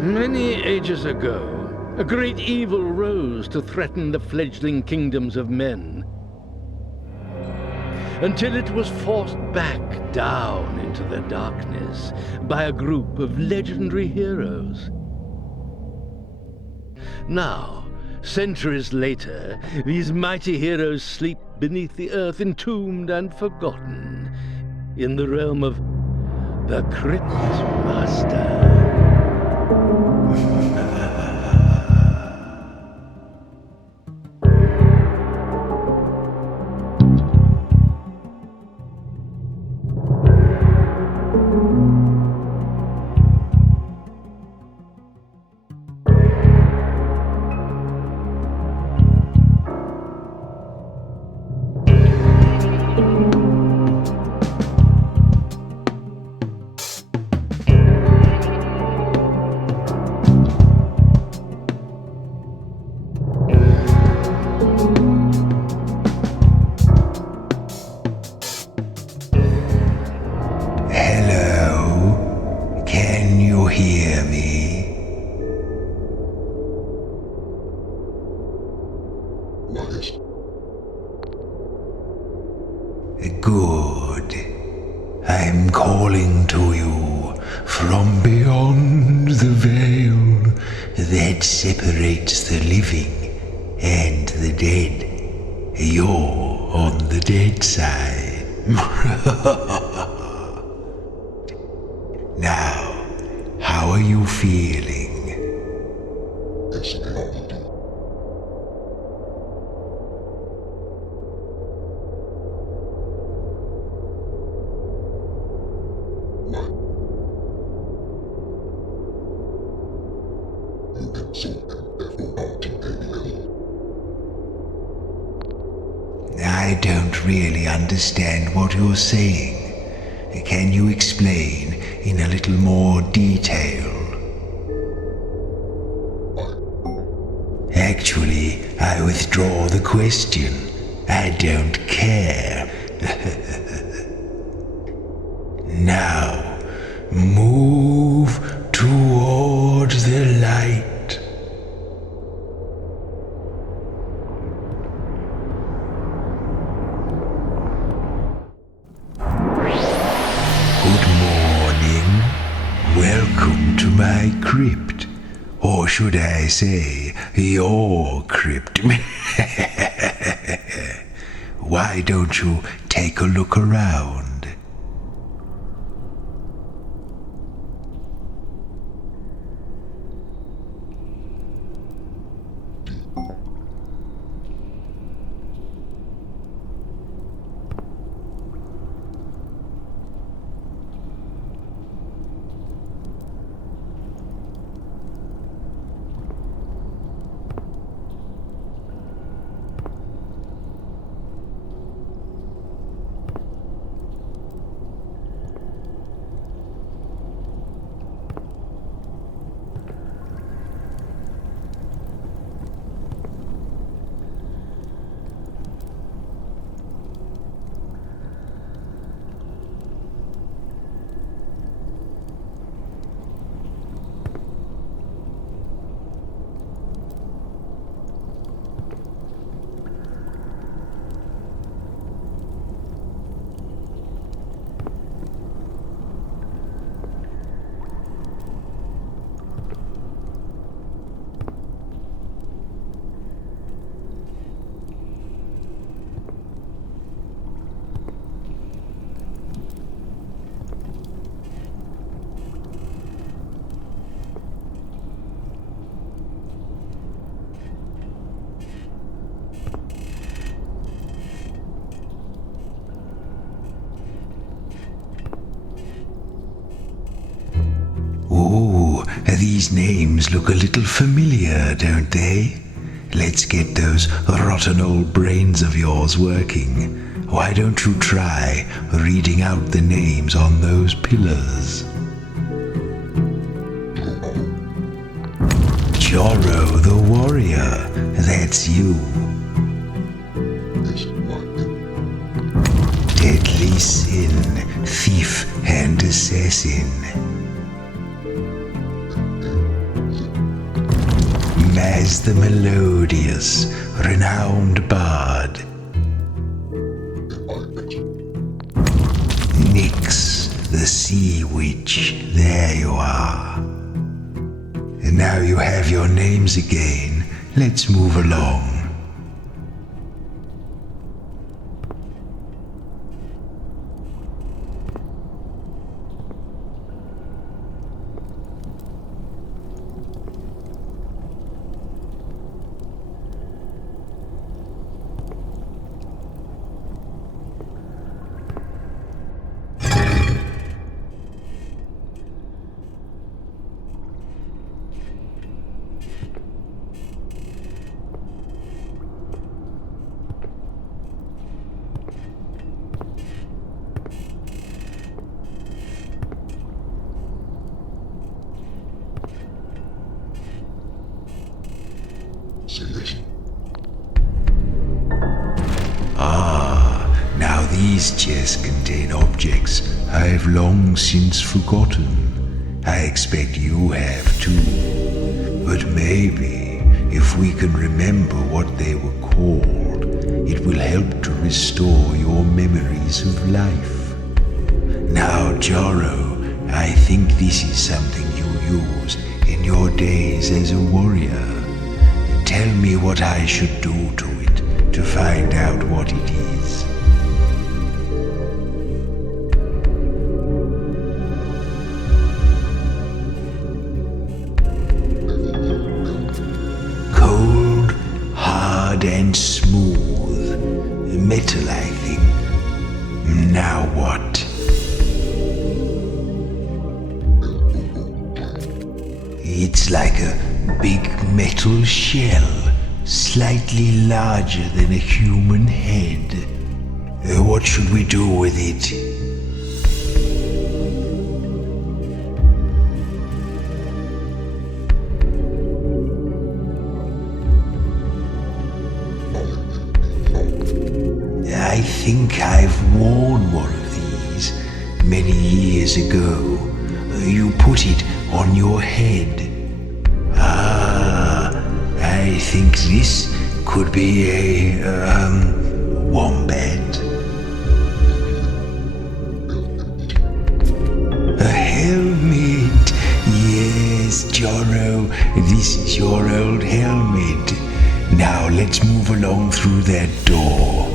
Many ages ago, a great evil rose to threaten the fledgling kingdoms of men, until it was forced back down into the darkness by a group of legendary heroes. Now, centuries later, these mighty heroes sleep beneath the earth, entombed and forgotten, in the realm of the Cryptmaster. Good. I'm calling to you from beyond the veil that separates the living and the dead. You're on the dead side. Now, how are you feeling? I don't really understand what you're saying. Can you explain in a little more detail? Actually, I withdraw the question. I don't care. Now, move towards the light. Good morning. Welcome to my crypt. Or should I say, your crypt. Why don't you take a look around? Ooh, these names look a little familiar, don't they? Let's get those rotten old brains of yours working. Why don't you try reading out the names on those pillars? Joro the warrior, that's you. Deadly sin, thief and assassin. Maz the melodious, renowned bard. Nyx the sea witch, there you are. And now you have your names again. Let's move along. Now these chests contain objects I have long since forgotten. I expect you have too. But maybe, if we can remember what they were called, it will help to restore your memories of life. Now, Joro, I think this is something you use in your days as a warrior. Tell me what I should do to it to find out what it is. Cold, hard and smooth. Metal, I think. Now what? It's like a big metal shell, slightly larger than a human head. What should we do with it? I think I've worn one of these many years ago. You put it on your head. I think this could be a, wombat. A helmet. Yes, Joro, this is your old helmet. Now let's move along through that door.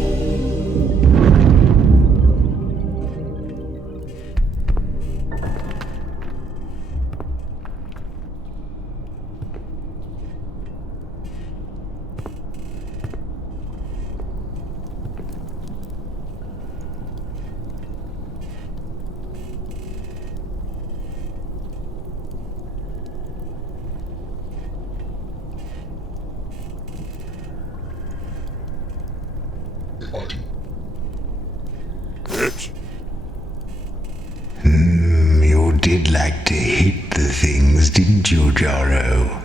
You did like to hit the things, didn't you, Joro?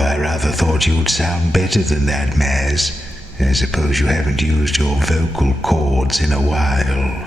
I rather thought you'd sound better than that, Maz. I suppose you haven't used your vocal cords in a while.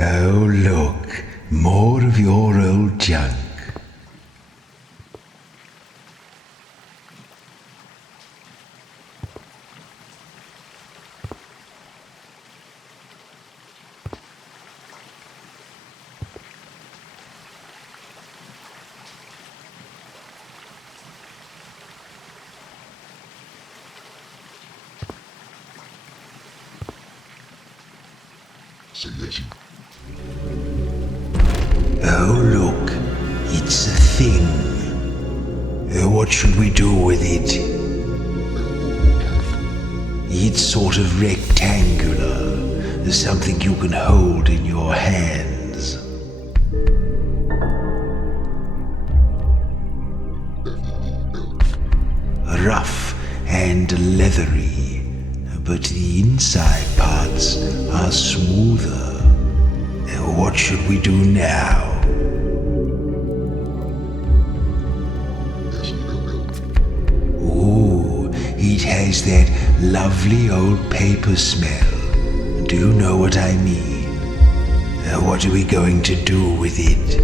Oh, look, more of your old junk. Oh, look, it's a thing. What should we do with it? It's sort of rectangular, something you can hold in your hands. Rough and leathery, but the inside parts are smoother. What should we do now? Ooh, it has that lovely old paper smell. Do you know what I mean? What are we going to do with it?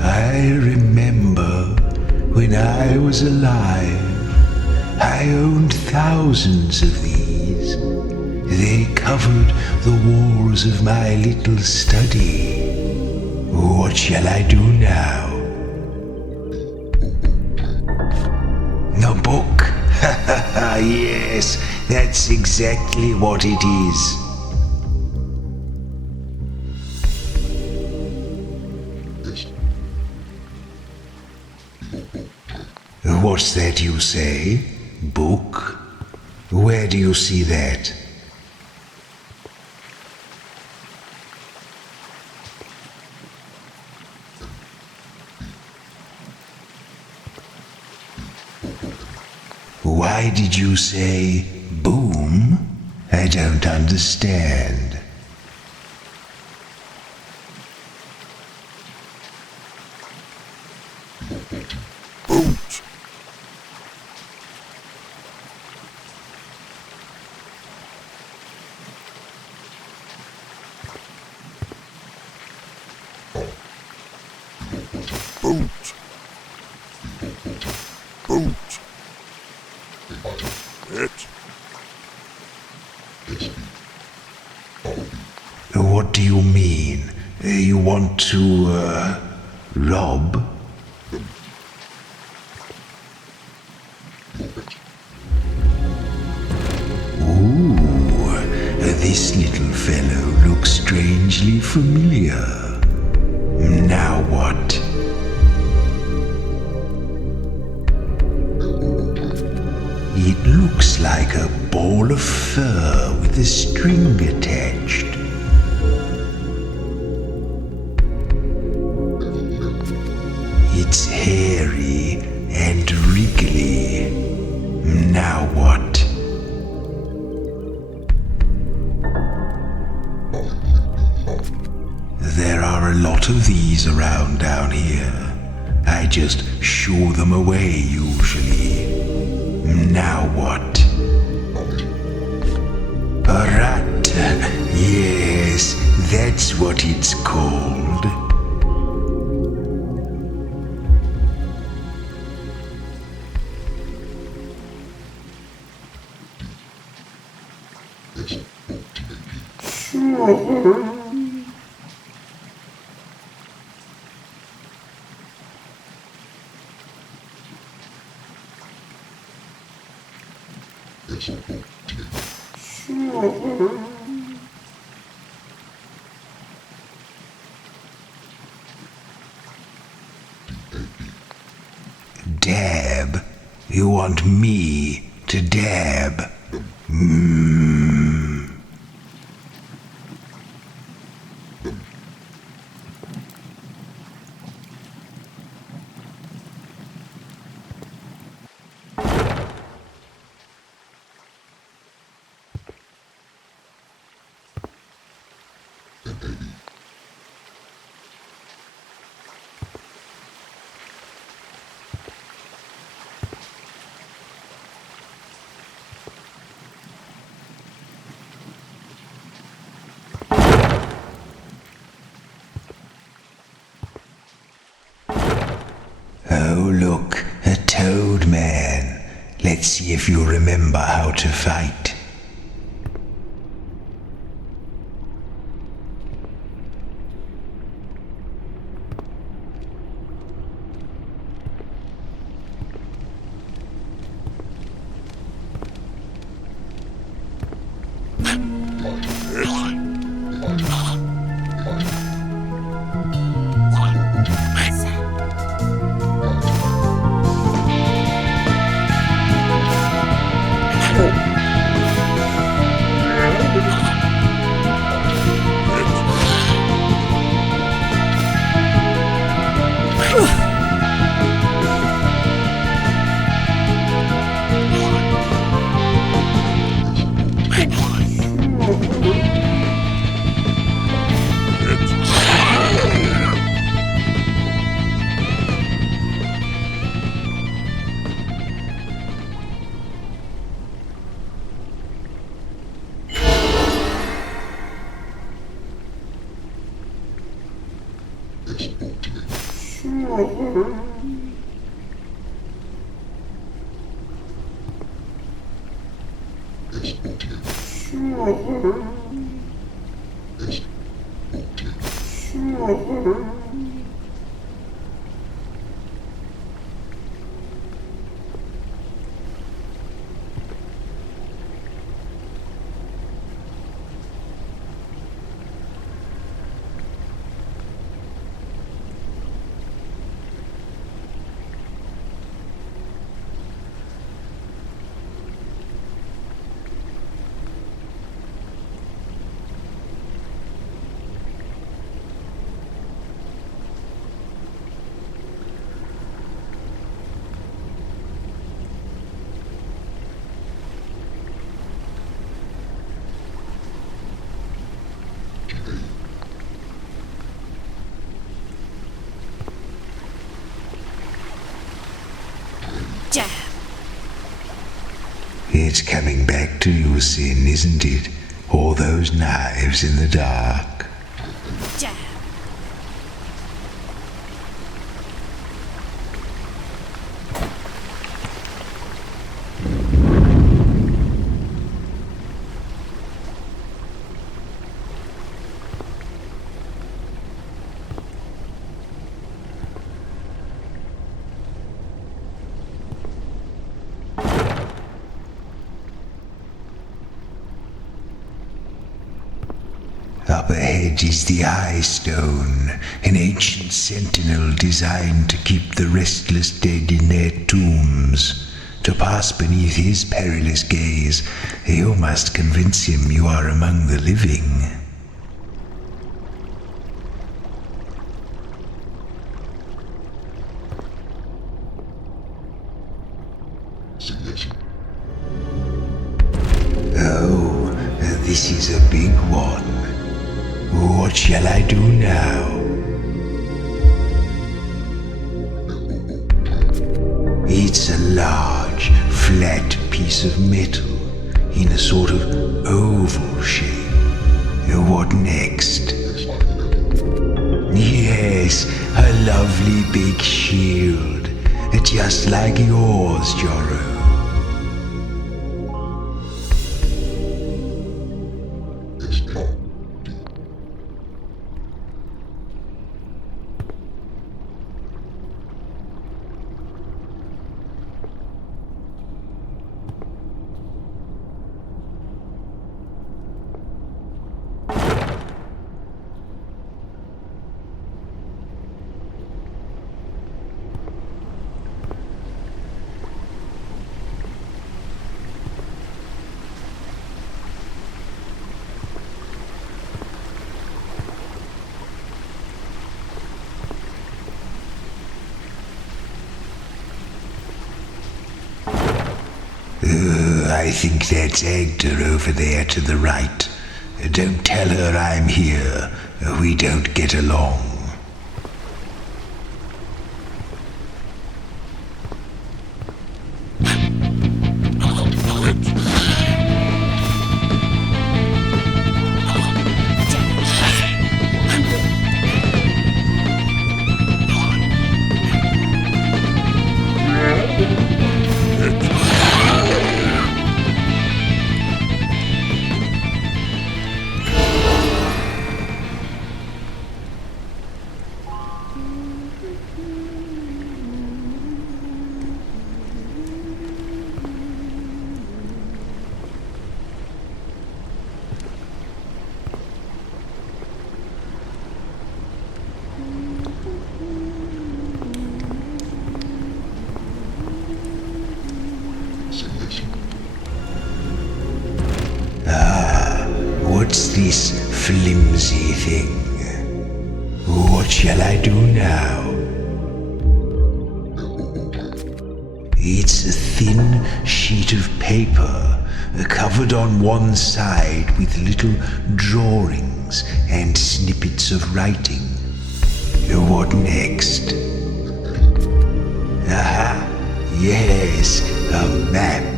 I remember when I was alive, I owned thousands of these. They covered the walls of my little study. What shall I do now? A book? Yes, that's exactly what it is. What's that you say? Book? Where do you see that? Why did you say boom? I don't understand. Boot. Boot. Boot. It. What do you mean? You want to, rob? Ooh, this little fellow looks strangely familiar. Now what? It looks like a ball of fur with a string attached. It's hairy and wriggly. Now what? There are a lot of these around down here. I just shoo them away usually. Now what? A rat. Yes, that's what it's called. Dab? You want me to dab? Oh, look, a toad man. Let's see if you remember how to fight. Jab. It's coming back to you, Sin, isn't it? All those knives in the dark. Jab. Up ahead is the Eye Stone, an ancient sentinel designed to keep the restless dead in their tombs. To pass beneath his perilous gaze, you must convince him you are among the living. Oh, this is a big one. What shall I do now? It's a large, flat piece of metal in a sort of oval shape. What next? Yes, a lovely big shield, just like yours, Joro. I think that's Agda over there to the right. Don't tell her I'm here. We don't get along. What's this flimsy thing? What shall I do now? It's a thin sheet of paper, covered on one side with little drawings and snippets of writing. What next? Aha! Yes, a map.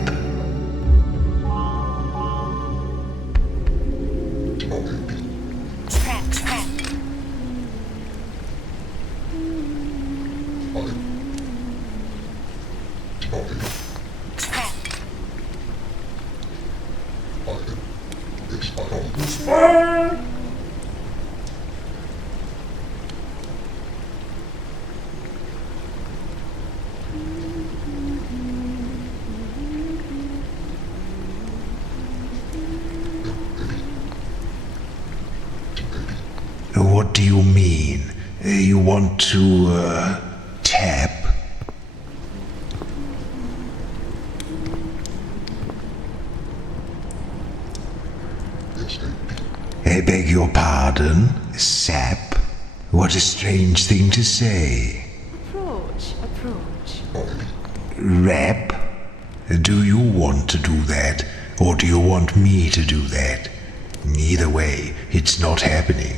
What do you mean? You want to, tap? I beg your pardon, sap? What a strange thing to say. Approach. Rap? Do you want to do that, or do you want me to do that? Either way, it's not happening.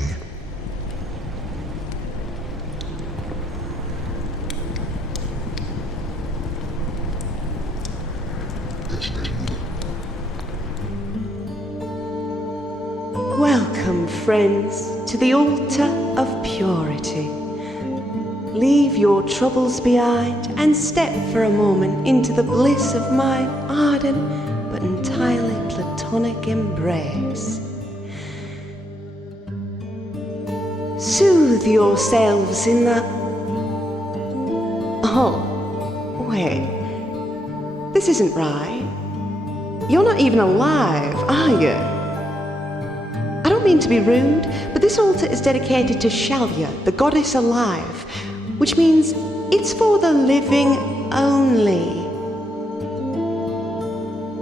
Welcome, friends, to the altar of purity. Leave your troubles behind and step for a moment into the bliss of my ardent but entirely platonic embrace. Soothe yourselves in the... Oh, wait. This isn't right. You're not even alive, are you? I don't mean to be rude, but this altar is dedicated to Shalya, the goddess alive, which means it's for the living only.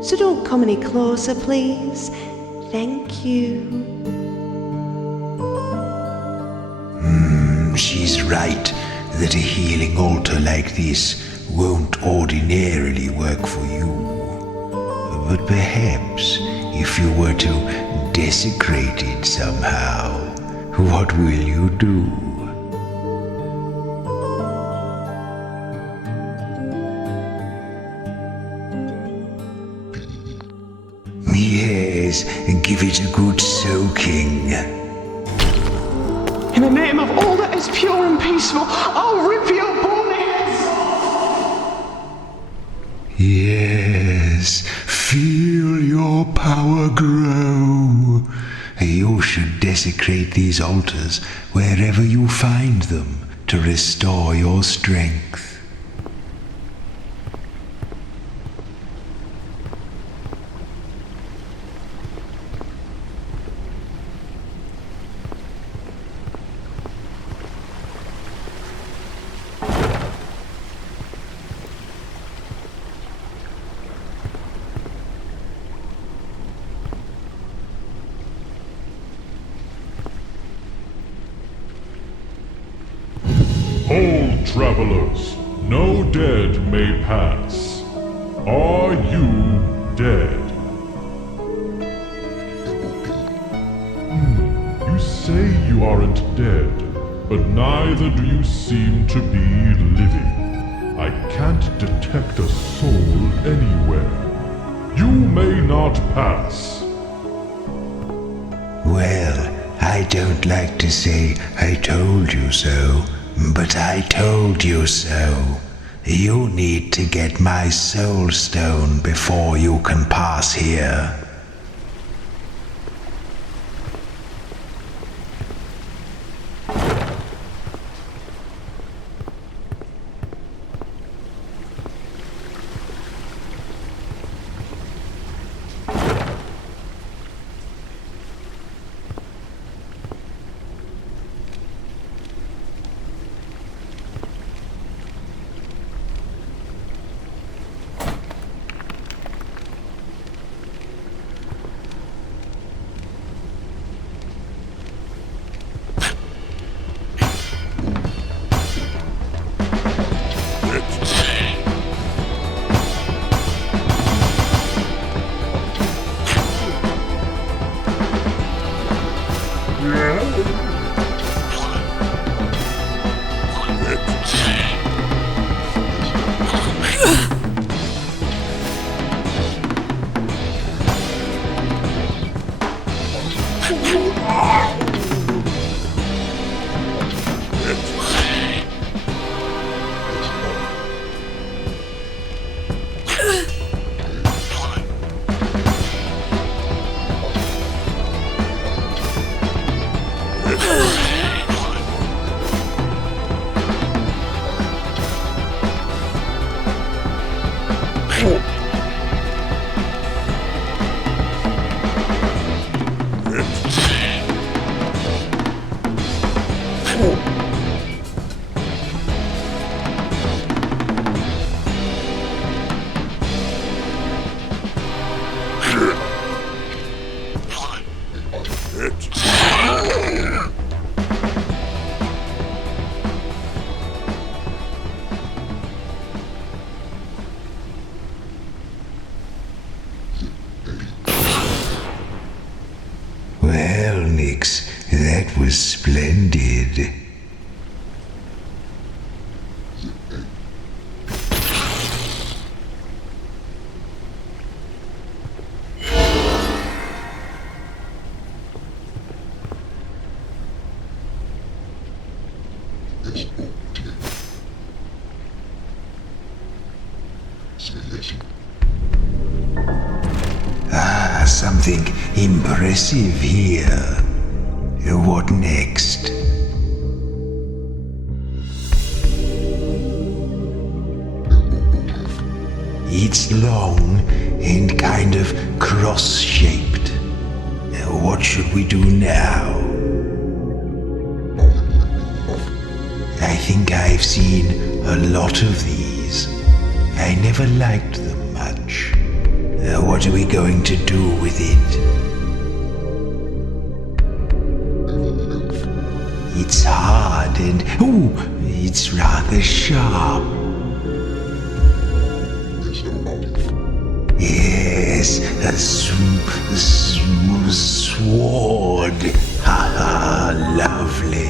So don't come any closer, please. Thank you. She's right that a healing altar like this won't ordinarily work for you. But perhaps if you were to desecrate it somehow, what will you do? Yes, give it a good soaking. In the name of all that is pure and peaceful, I'll rip your bony heads off! Yes, feel your power grow. You should desecrate these altars wherever you find them to restore your strength. Hold, travelers, no dead may pass. Are you dead? You say you aren't dead, but neither do you seem to be living. I can't detect a soul anywhere. You may not pass. Well, I don't like to say I told you so, but I told you so. You need to get my soul stone before you can pass here. Well, Nix, that was splendid. Something impressive here. What next? It's long and kind of cross-shaped. What should we do now? I think I've seen a lot of these. I never liked them much. What are we going to do with it? It's hard and, it's rather sharp. Yes, a sword. Ha ha, lovely.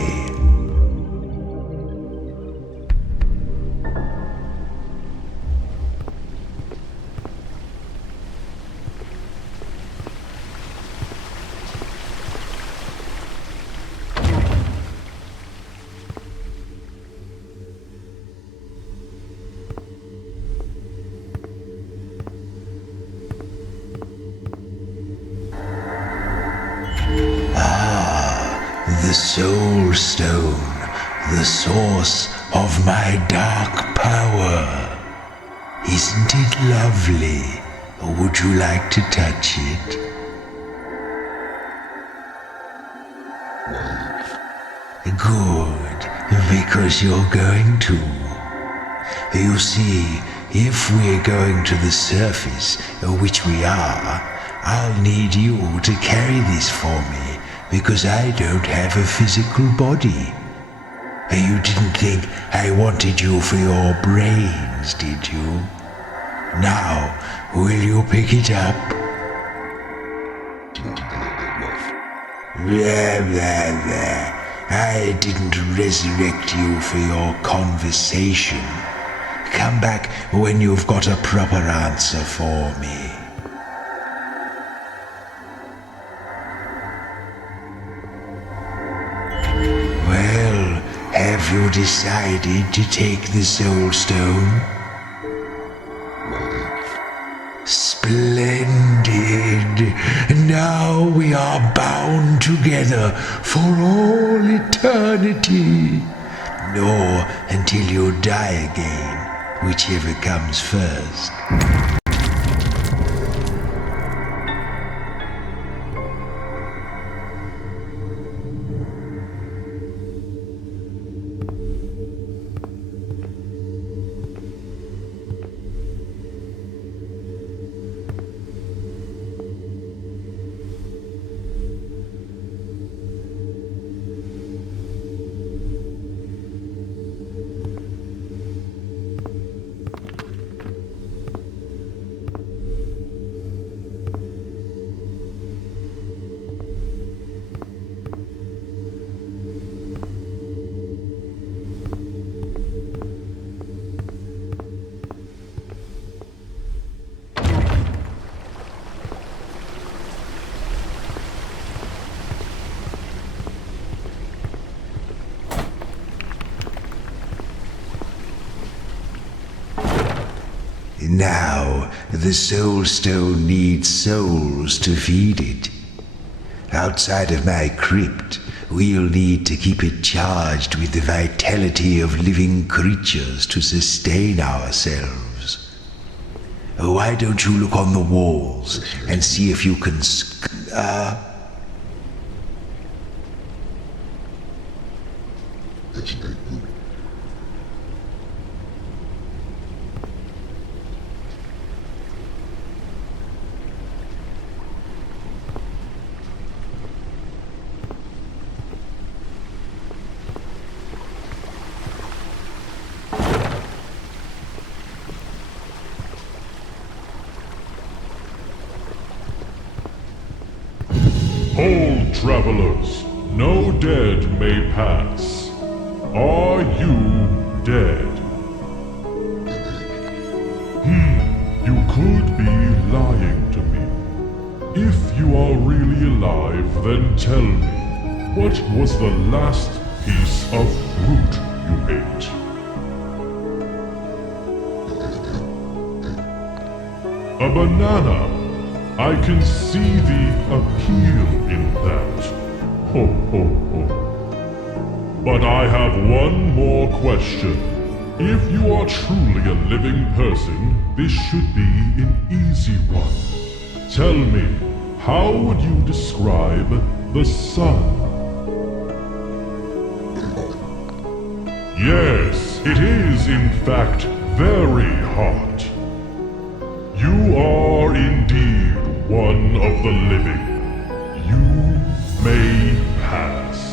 The Soul Stone, the source of my dark power. Isn't it lovely? Would you like to touch it? Good, because you're going to. You see, if we're going to the surface, which we are, I'll need you to carry this for me, because I don't have a physical body. You didn't think I wanted you for your brains, did you? Now, will you pick it up? Blah, blah, blah. I didn't resurrect you for your conversation. Come back when you've got a proper answer for me. Well, have you decided to take the Soul Stone? Splendid! Now we are bound together for all eternity. Nor until you die again, whichever comes first. Now, the Soul Stone needs souls to feed it. Outside of my crypt, we'll need to keep it charged with the vitality of living creatures to sustain ourselves. Why don't you look on the walls and see if you can travelers, no dead may pass. Are you dead? You could be lying to me. If you are really alive, then tell me, what was the last piece of fruit you ate? A banana. I can see the appeal in that. Ho ho ho. But I have one more question. If you are truly a living person, this should be an easy one. Tell me, how would you describe the sun? Yes, it is in fact very hot. You are indeed one of the living. You may pass.